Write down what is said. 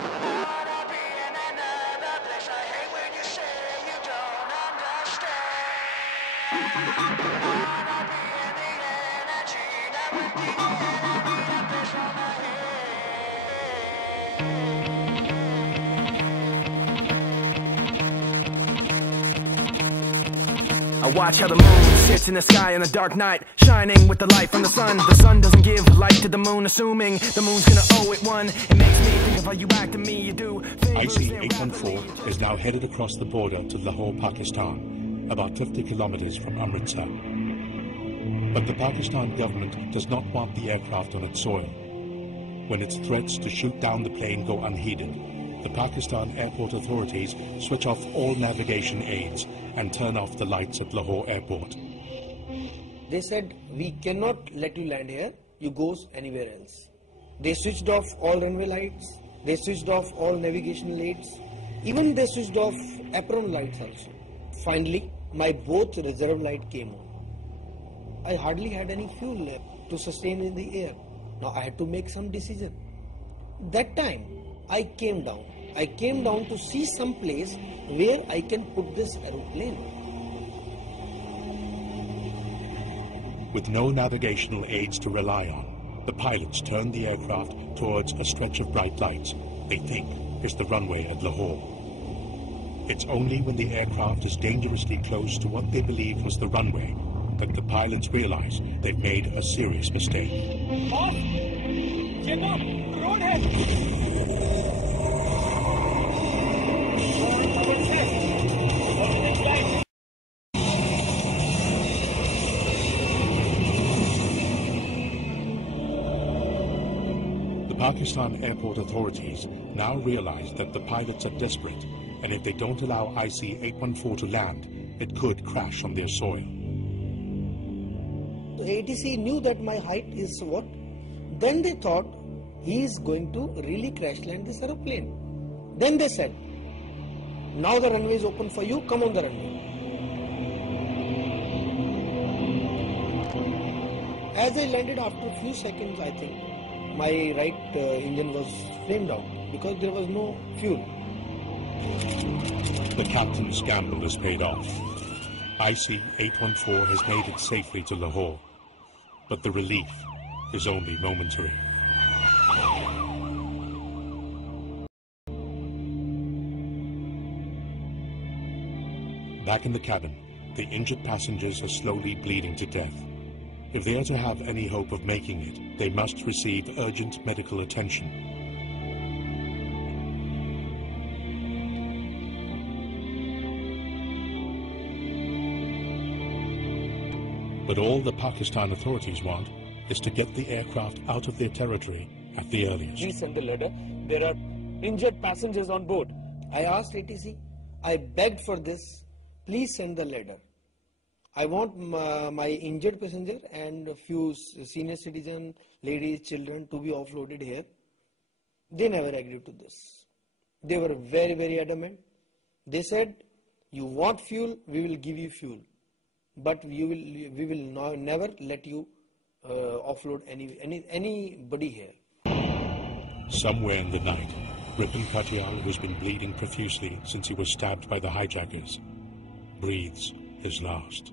Wanna be in another place. I hate when you say you don't understand. Wanna be in the energy, not with the enemy that plays on my head. I watch how the moon sits in the sky on a dark night, shining with the light from the sun. The sun doesn't give light to the moon, assuming the moon's gonna owe it one. It makes me think of how you act to me, you do. IC-814 is now headed across the border to Lahore, Pakistan, about 50 kilometers from Amritsar. But the Pakistan government does not want the aircraft on its soil. When its threats to shoot down the plane go unheeded, the Pakistan airport authorities switch off all navigation aids and turn off the lights at Lahore airport. They said, we cannot let you land here, you go anywhere else. They switched off all runway lights, they switched off all navigational aids, even they switched off apron lights also. Finally, my both reserve light came on. I hardly had any fuel left to sustain in the air. Now I had to make some decision. That time, I came down. I came down to see some place where I can put this aeroplane. With no navigational aids to rely on, the pilots turned the aircraft towards a stretch of bright lights they think is the runway at Lahore. It's only when the aircraft is dangerously close to what they believe was the runway that the pilots realize they've made a serious mistake. Off! Get up! Road head! The Pakistan airport authorities now realize that the pilots are desperate, and if they don't allow IC-814 to land, it could crash on their soil. The ATC knew that my height is what? Then they thought he is going to really crash land this aeroplane. Then they said, now the runway is open for you, come on the runway. As I landed after a few seconds, I think, my right engine was flamed out because there was no fuel. The captain's gamble has paid off. IC-814 has made it safely to Lahore, but the relief is only momentary. Back in the cabin, the injured passengers are slowly bleeding to death. If they are to have any hope of making it, they must receive urgent medical attention. But all the Pakistan authorities want is to get the aircraft out of their territory at the earliest. Please send the ladder. There are injured passengers on board. I asked ATC, I begged for this, please send the ladder. I want my injured passenger and a few senior citizen, ladies, children to be offloaded here. They never agreed to this. They were very, very adamant. They said, you want fuel, we will give you fuel. But we will never let you offload anybody here. Somewhere in the night, Ripon Katyal, who's been bleeding profusely since he was stabbed by the hijackers, breathes his last.